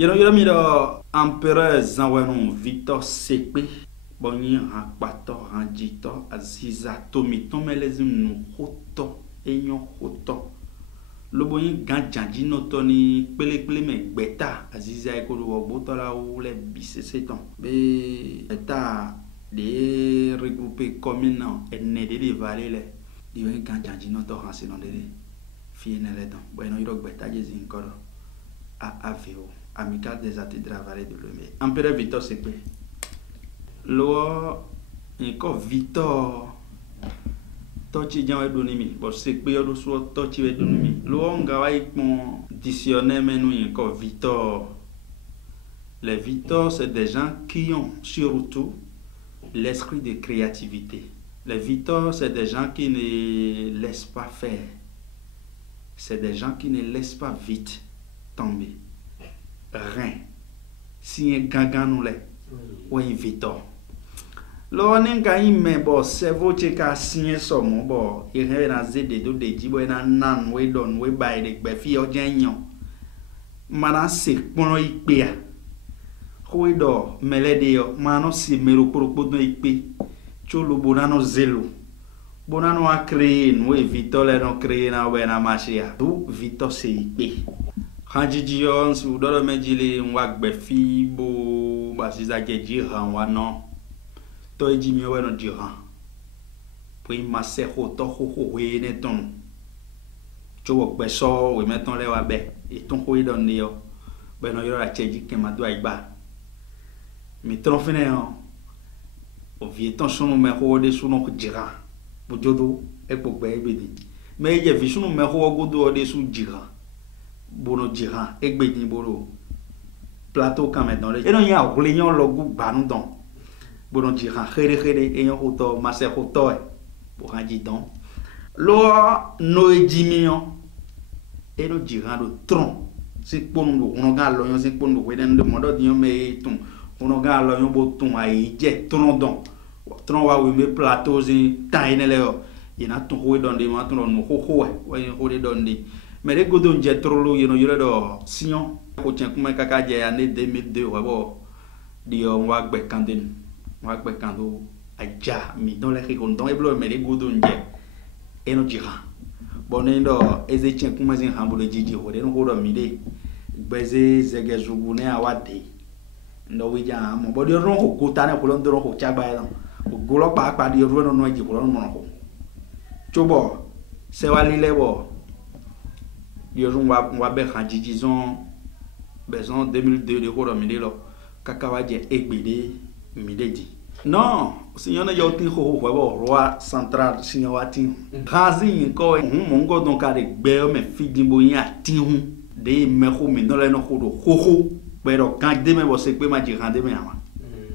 Yero miro empereur Zanwenon Victor Sepe bonyi rakpato ranjito aziza tomiton melezim nu hoto enyon hoto lobonyi ganjanji notoni pele me gbeta aziza ekolo woboto la ou le biseseton be eta de regrouper commune enne de vallée le diwe ganjanji noto hanse non de fienele don bueno yiro gbeta jezi nkoro a aveo amical des artistes de la vallée de l'Omé. Empereur Victor Sepe. Lo encore Victor Tochi Jan Edonimi. Bon Sepe yodo so Tochi Edonimi. Lo ngawa ikon dictionnaire menu encore Victor. Les Victor c'est des gens qui ont surtout l'esprit de créativité. Les Victor c'est des gens qui ne laissent pas faire. C'est des gens qui ne laissent pas vite tomber. Rien. Si un gangan nous l'est, ou un Victor. L'on est quand il met bon cerveau qui a signé son mot, bon, il est dans Z de de jibo na nan we don we by de befi o janyo. Mana se pono ikpe a. Hoe do melede yo, mano si mero propodo ikpe. Cholo bonano zelo. Bonano a créé, nous Victor les non créé na we na machia. Tout Victor c'est ikpe. Hanjiji yon si udolo mejile mwak befi bo basiza je jiran wano to ejimi weno jiran po imase hoto ho we ne ton chowo peso we meton le wa be eton ho idon ni yo be no yora cheji ke madu aiba mi ton fene on o vieton sunu me ho de sunu ko jiran bo jodo e po gbe ebedi me je vi sunu me ho godo de su jiran bono jiran egbedin boro plateau quand même dans les et non y a réunion logo banu don bono jiran khere et yon hoto masse hoto pour un didon lo no ejimion et no jiran do tron c'est pour nous on ga lo yon c'est pour nous weden de modo dion me ton on ga lo yon bo ton ai je tron don tron wa we me plateau zin taine le ina ton ho don de ma ton no ho ho de don de mais les godons j'ai trop lourd, you know, Sion, au tien comme caca j'ai année 2002, dit on va bekanden, aja, mi dans les ricondons et bleu, mais les godons j'ai, et nous dira. Bon, et les tiens comme un hamboule Gigi, ou des noms de midi, baiser, zegazougoune à wadi. No, we jam, mon body ron au cotane, pour l'on de ron au chabayan, au golo pas dire ron noy du colon monco. Chobo, c'est wali lebo. On va faire un disons besoin 2002 de quoi midi là kakawaje egbede midedi non si on a eu tin ho roi central si on a tin razi ko mongo donc avec be me fidi boya tin de me ho me no le no ho pero quand de me bo se pe ma di rande me ama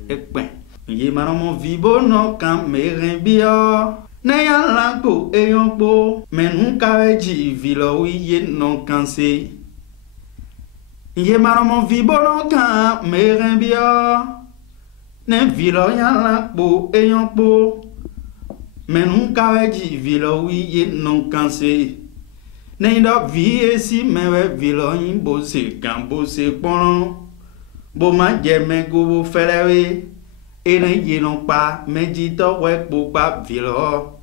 e pen ye manomo vibo no kan me renbio N'ayant l'anko et yon po, mais nous kaweji vilo oui non cansé. Ye maromo vibo non kan me renbio. Ne vilo yan l'anko et yon po, mais nous kaweji vilo oui non cansé. Ne do vie si me vilo yin bo se gambo se pon. Bo ma jeme go felewe. Et ne ye non pas me dito we po pa vilo.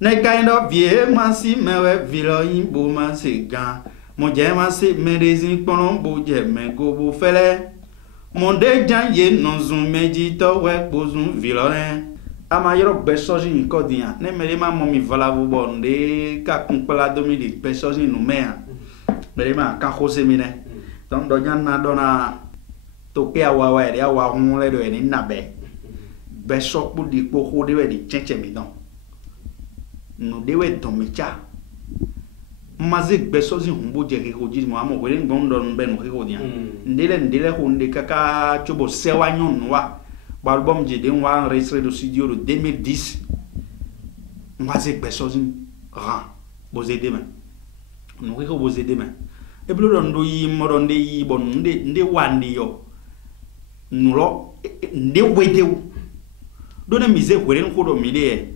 Ne kaindo vie mansi mewe vilo yin bo mansi gan. Mon je mansi me rezin ponon bo je me go bo fele. Mon de jan ye non zun me dito we po zun vilo ne. Ama yoro besoji yin kodian. Ne me ma momi vala bo bon de ka kumpala domidi besoji nou mea. Me ma ka khose mine. Don do jan na dona toke awa de awa hunle do ni nabe. Besok bu di po ho de di chenche mi don. No dewe domecha mazik besozi humbo je rekoji mo amo wele ngondon ben rekodia ndele hunde kaka chobo sewa nyon wa album je den wa enregistré do studio de 2010 mazik besozi ran boze demain no reko boze demain e blo don do yi modon de yi bon nde wandi yo nulo nde wedew do na mise wele ko do mide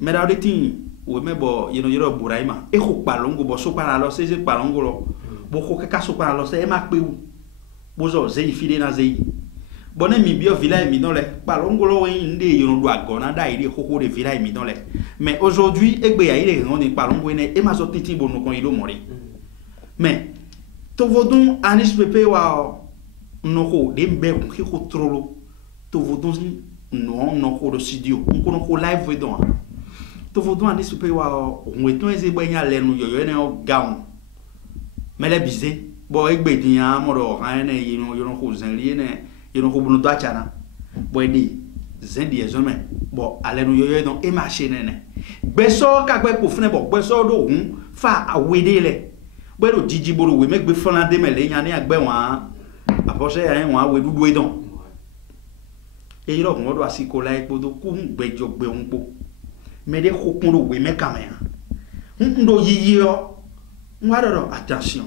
mais dans les temps où me bo yeno yoro buraima e ko palongo bo so para lo se palongo lo boko ke kaso pa lo se e ma pe u bozo ze ifide na ze boné mi bio villa mi dans le palongolo inde yo do agona da ide koko de villa mi dans le mais aujourd'hui egbe ya ide on ni palongo ne e ma so titi bonu kon ido mori mais to vodun anis pepe wa noko de mbe ko trolo to vodun non ko do studio on ko live we don to vodun anis pepe wa on eton eze gbenya lenu yo ne o gaun mele bizé bo egbe dian mo do ran ne yo ko zenlie ne yo ko bunu to achana bo edi zendi ezome bo alenu yo don e machine ne gbeso ka gbe ko fune bo gbeso do hun fa awede le gbe do jiji boro we me gbe fona de mele yan ni agbe wan apose yan wan we dudu edon e yo ko do asiko la epo do ku gbejo gbe un po me de ko kun do we me kamera ndo yiyi yo ngaro attention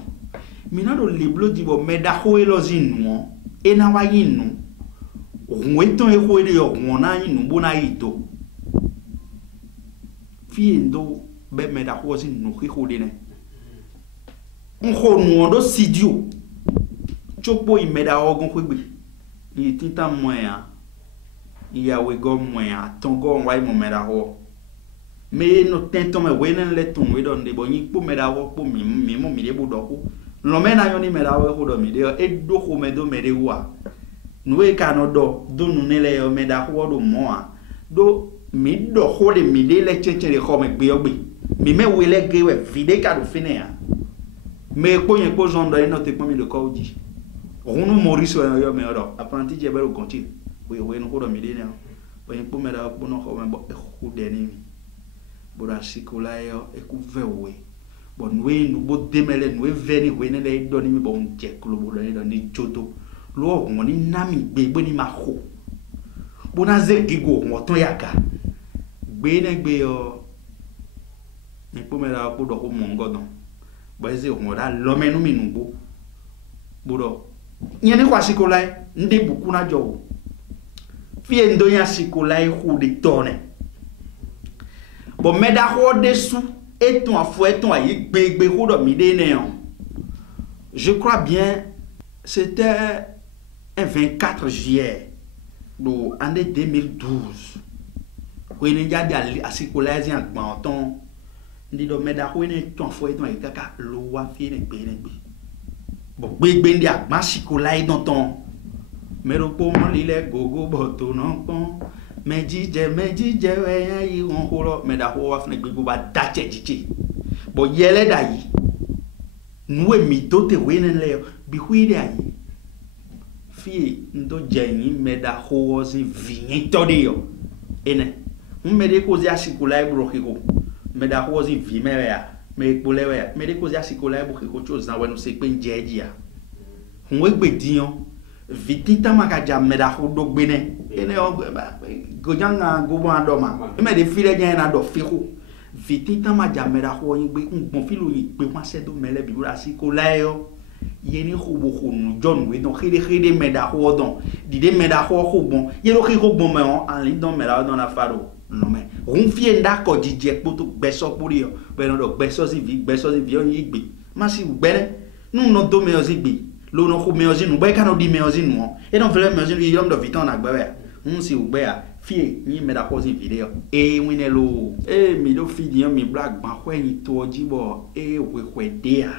mina do liblo di bo me da ho elozinu e na wa yinu ohun eton e ho ere yo won na yinu bo na ito fi ndo be me da ho zinu ki ho de ne nko nu ondo sidio chopo i me da ogun ko gbe ni tita mo ya iyawe go mo ya tongo wa mo me da ho me no tento me wenen le tun we don de bo yin po me da ho po mi mo mi de bo do ko lo me na yo ni me da ho ko do mi de e do ko me do me de wa no e ka no do nu ne le yo me da ho do mo a do mi do ho de mi de le cheche de ko me gbe ogbe mi me we le gbe we vide ka do fine ya me ko yen ko zondo e no te po mi le ko di onu Maurice yo me oro apprenti je be ro continue we no ko do mi de ne o yen po me da po no ko me bo e ko de ni bora sikola yo e ku vewe bon we nu bo demele nu veni we ne le do ni mi bon je klubo le do ni jodo lo won ni nami gbe ni ma ho bona ze gigo won ton yaga gbe ne gbe yo ni po me la po do ko mo ngodon bo ze won da lo menu mi nu bo bodo yen ni kwa sikola ndi buku na jo fi endo ya sikola hu de tone bon me da ho desu eton afo eton ayi gbegbe ho do mi de ne on je crois bien c'était un 24 juillet do année 2012 ko ni jadi asikola zi agban ton ndi do me da ho ni ton afo eton ayi kaka lo wa fi ne gbe bon gbegbe ndi agban sikola e don ton me ro po mo lile gogo boto no pon mejije we yan yi won horo me da ho wa fun gbegbo ba dache jiji bo yele da yi nuwe mi do te we ne le bi huide ayi fi ndo jenyi me da ho wo si vinye to de yo ene me de ko zia sikula e bro kiko me da ho si vi me ya me pole we me de ko zia sikula e bro kiko cho zan we no se pe njeji ya hunwe gbe diyan vitita makaja me da ho do gbe ne ene o gojanga gobo adoma me de file jan na do fiku vitita ma jamera ho yin gbe ngbon filo yin pe ma se do mele bi ura si ko layo yeni ho bo ho nu john we don khide me da ho don dide me da ho bon ye lo khiko bon me on en li don me la don na faro no me run fie nda ko jije poto gbeso puri yo be no do gbeso si vi on yi gbe ma si gbere nu no do me o si gbe lo no ko me o si nu be ka no di me o si nu e don fele me o si nu yom do viton na gbe si ugbe a fie ni me da ko si video e winelo e mi do fi mi black ban ko yin to ojibo e we de a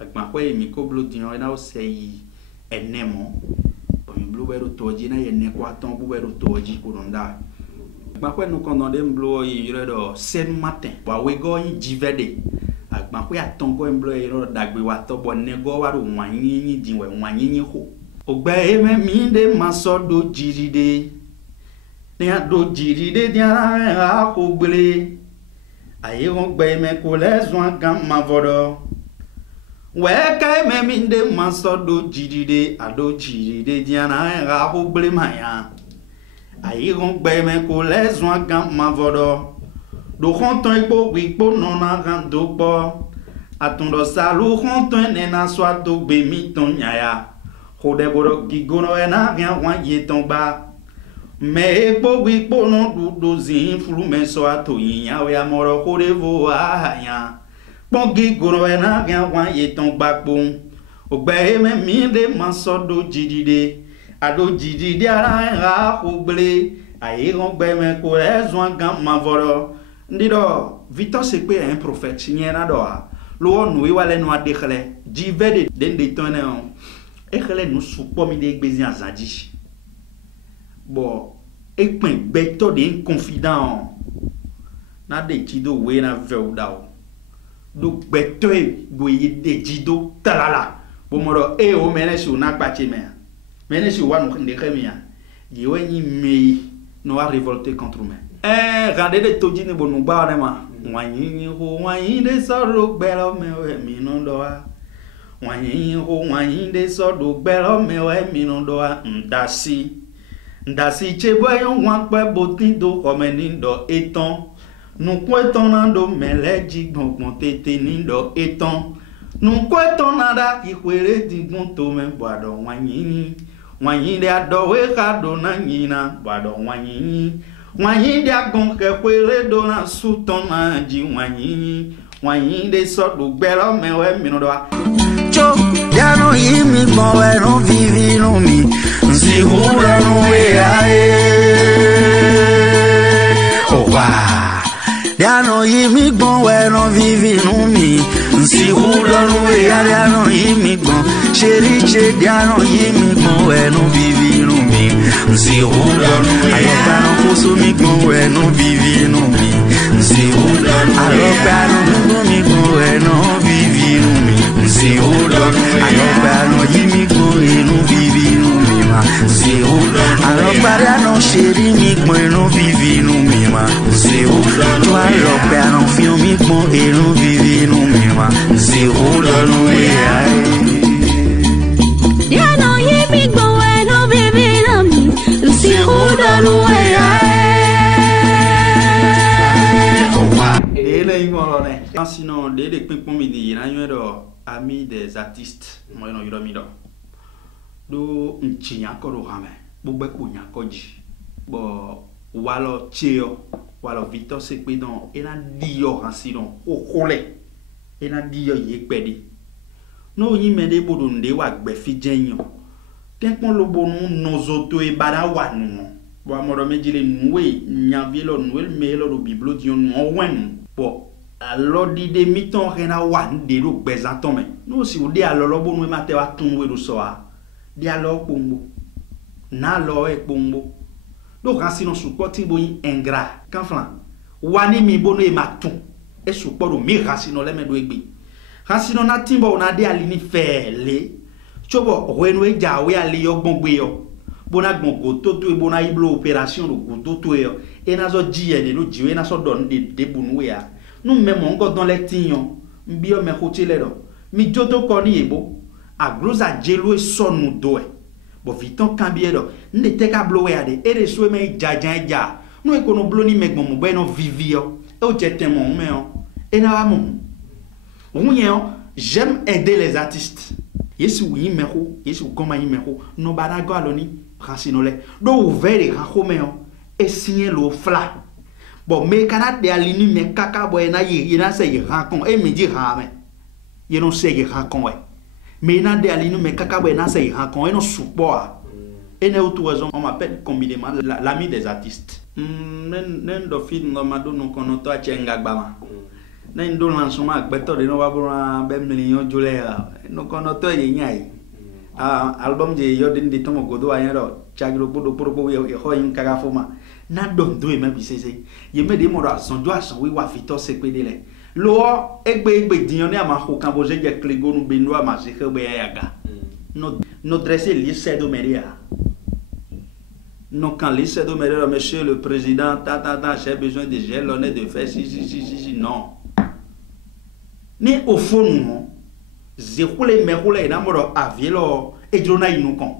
agban ko mi ko blo diyan e na o sei enemo bo mi blo bero to oji na ye ne ko aton bu bero to oji ko nda agban ko no kon de blo yi do sen matin wa we go yin jivede agban ko aton go blo yi ro dagbe wa to bo ne go wa ro wan yin din we wan yin ho ogbe e me mi de maso do jiride ni ado jiride dia a ko gbele aye won gbe me ko lezun kan ma vodo we ka me mi de maso do jiride ado jiride dia na a ko gbele maya aye won gbe me ko lezun kan ma vodo do konton ipo wipo no na kan do po atundo salu konton ne na so to gbe mi ton yaya ko de boro gigono e na gan wan ye ton ba me po wipo no do zin fulu me so ato yin ya we amoro ko de vo aya Pongi gorowena gen wan ye ton bakbon. Ogbe me minde mansodo jidide. Ado jidide ara oble. Aye gbe me ko ezwan gam mavoro. Ndido Victor Sekpe est un prophète signera do. Lo no we wale no adekhle. Jivede den de tonne on. Ekhle no supo mi de gbezi azadi. Bon, ekpen beto de confident. Na de tido we na veudao. Do beto go ye de jido talala. Bomoro o menesu na kpache me. Menesu wa no ndeke me. Yewe ni me no a révolté contre moi. Regardez les todji ne bonu ba ma. Wanyi ho wanyi de soro gbero me we mi no do a. Wanyi ho wanyi de soro gbero me we mi no do a. Ndasi chebo yon wan pe botin do komeni do eton. Nou kweton nan do meleji gbongbon tete ni do eton. Nou kweton nada ki kwere di gonto men bwado wanyi. Wanyi de ado we kado na nyina bwado wanyi. Wanyi de agon ke kwere do na suton na ji wanyi. Wanyi de so do gbero me we mi no do a. Cho ya no yimi gbon we no vivi no mi. Nsi hura no we ae. Oh wow. Ya no yimi gbon we no vivi no mi. Nsi hura no we ae. Ya no yimi gbon. Chéri che ya no yimi gbon we no vivi no mi. Nsi hura no we ae. Ayoba no koso mi gbon we no vivi no mi. Nsi hura no we ae. Ayoba no mi gbon we no vivi no mi. Nsi hura no we ae. Ayoba no yimi gbon we no vivi no mi ma. Nsi hura no we ae. Ayoba no chéri mi gbon we no vivi no mi ma. Nsi hura no we ae. Ayoba no fi mi gbon we no vivi no mi ma. Nsi hura no we ae. Ya no yimi gbon we no vivi no mi. Nsi hura no we ae. Sinon, des pingpong midi, il y a amis des artistes. Moi, non, il y a mido. Do nchinya koro rame. Bugbe kunya koji. Bo walo cheo, walo Victor Sekpe don ena dio hansidon okole. Ena dio yekpedi. No yi mede bodo nde wa gbe fi jenyo. Tenpon lo bonu nozoto e bada wa nu. Bo amoro mejile nuwe nyavilo nuwe melo do biblo dion no wen. Bo alors di de miton rena wan de lo bezanton me no si o de alolo bo no ma te wa tun we do so a de alo pombo na lo e pombo do kan si no support bo yin ingrat kan flan wani mi bo no e matun e support do mi kan si no le me do egbe kan si no na timbo na de ali ni fele chobo wenu e ja we ali yo gbongbe yo bona gbongo to to e bona iblo opération do go to yo e na zo jiye de lo jiwe na so don de bunu we a nous même encore dans les tignon mbio me khotile do mi joto koni ebo a groza jelo e sonu do e bo viton kambie do nde te ka blowe ade e de so me jajan ja no e kono bloni megmo mo be no vivio e o jetemo me o e na wa mo j'aime aider les artistes yesu wi meko yesu goma yi meko no barago aloni rasinole do ouvert ranko me o e signer lo fla. Bon, mais quand on a alini me kaka boy na yi na se yi rakon e me di rame. Ye no se yi rakon we. Mais na de alini me kaka boy na se yi rakon e no support. Et ne autre raison on m'appelle combinément l'ami des artistes. Nen do film no mado no kono to achenga gbama. Nen do lancement agbeto de no wa bora be million jole no kono to ye nyai. Album je yodin di tomo godo ayero chagro bodo poropo ye ho yin kaga foma. Na don do e ma bi sese ye me de mo ra sonjo asan we wa Victor Sekpe de le lo egbe diyan ni ama ho kan bo je klego nu benu ama se khebe yaga no dresser lycée de Méria non quand lycée de Méria monsieur le président j'ai besoin de j'ai l'honneur de faire si non ni au fond non zekule mekule na mo ro avielo e drona inukon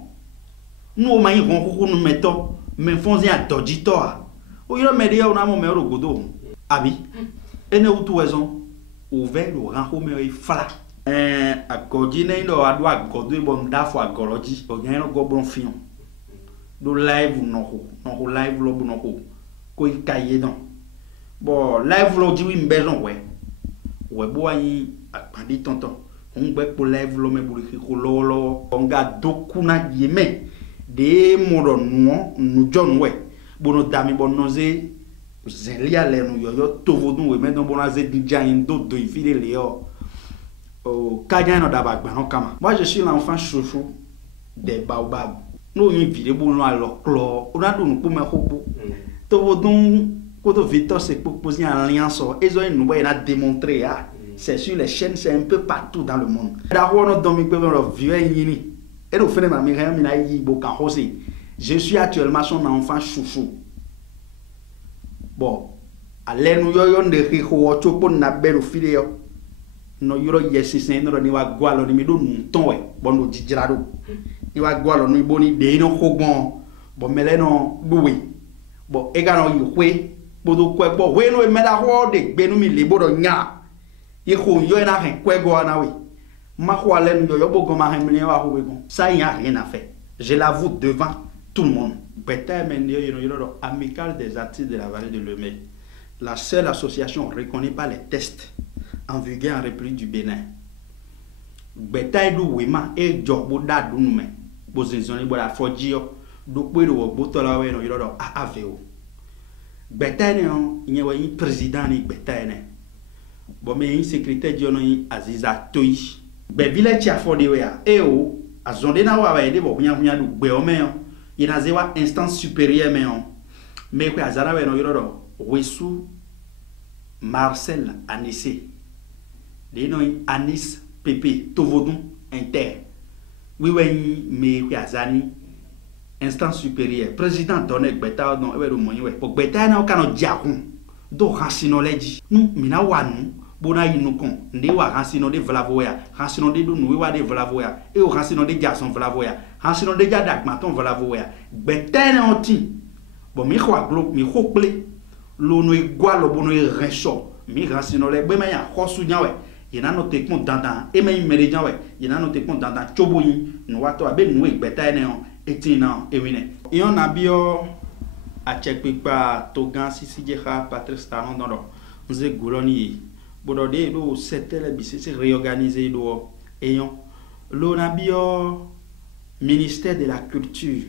no ma yin ko nu meto mais fonzi a doditoa o yoro media o na mo mero godo abi ene utu raison ouvert le ranko me e fla akodi ne ndo adu agodo e bom da fo agoroji o yan no go bon fion do live no ko live lo bu no ko ikaye don bo live lo ji wi mbezo we ouais boyi akpandi tonton on gbe pour live lo me buri ko lo on ga dokuna yeme de modo no nu John we bono dami bonoze zelia le no yo tovodun we me don bonaze dija indo do ifile le yo o kanya no daba gba no kama. Moi je suis l'enfant chouchou des baobab no yin vire bo no alo klo o na do nu po me hopo tovodun ko to Victor se poser en alliance ezo en no na démontrer c'est sur les chaînes, c'est un peu partout dans le monde. Je suis actuellement son enfant chouchou. Bon, allez nous yon de rico chopo na belo fileo. No yoro yesi sen no ni wa gwalo ni mi do nton we. Bon no jijirado. Ni wa gwalo ni boni de no kogbon. Bon mele no buwe. Bon ega no ywe. Bodo kwe bo we no me da ho de gbe no mi le bodo nya. Ça, il n'y a rien à faire. Je l'avoue devant tout le monde. Amical des artistes de la vallée de Lemay, la seule association reconnue par les tests en vigueur en République du Bénin. Betaïdou Wima et Djoboda Dounume, Bozenzoni Bola Fodjio, Dokwero Botolawe no Yoro AAVO. Betaïdou, il y a un président ni Betaïdou. Bon mais un secrétaire diono Aziza Toyi be village tia fo de ya o azonde na wa ba de bo hunya du gbe o me ina zewa instance supérieure me ko azara we no yoro wesu Marcel Anissé de no Anis Pepe Tovodun Inter oui oui me ko azani instance supérieure président donné gbeta no e do moyi we bo gbeta na o kanu diakun do rasino leji nu mina wanu bona yinukon ndi wa rasino de vlavoya rasino de dunu wa de vlavoya e o rasino de jason vlavoya rasino de jadak maton vlavoya betene oti bo mi kwa glo mi khople lo no igwa lo bono reso mi rasino le be maya khosu nyawe yena no te kon dandan e me merejan we yena no te kon dandan choboyin no wa to abe nu e betene on etina e wine yon abio a checkpipa togan sisi jeha Patrice Talon dans nous e goloni bodode do setele bisisi réorganiser do eyon lo nabio ministère de la culture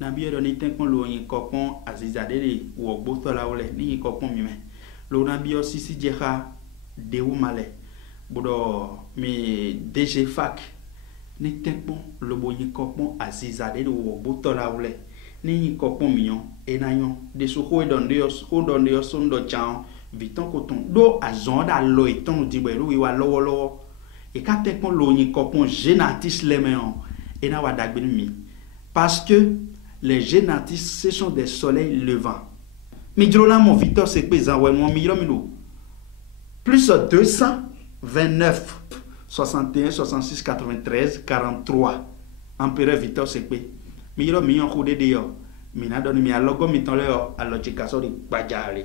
nabio do ni ten kon lo yin kokon azizadele wo gbotola ole ni kokon mi me lo nabio sisi jeha de umale bodo mi DG Fac ni ten kon lo bo yin kokon azizadele wo gbotola ole ni kokon mion enayon de soko don de sondo chan viton koton do azonda lo eton dibelu wi wa lowo e ka te kon lo yin kokon génatis lemeon ena wa dagbenu mi parce que les génatis ce sont des soleils levants mi drona mon Victor c'est pezan ouais mon million milo plus 229 61 66 93 43 empereur Victor c'est pe million ko de yo mina doni mi alogo mi ton le alo chikaso di bajali